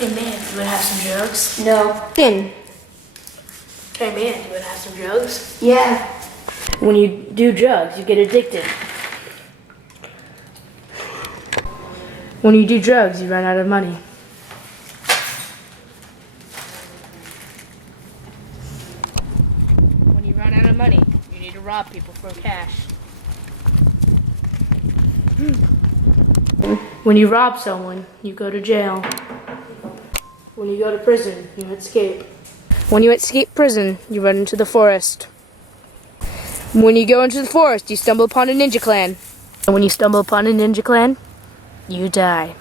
Hey man, you wanna have some drugs? No. Thin. Hey man, you wanna have some drugs? Yeah. When you do drugs, you get addicted. When you do drugs, you run out of money. When you run out of money, you need to rob people for cash. When you rob someone, you go to jail. When you go to prison, you escape. When you escape prison, you run into the forest. When you go into the forest, you stumble upon a ninja clan. And when you stumble upon a ninja clan, you die.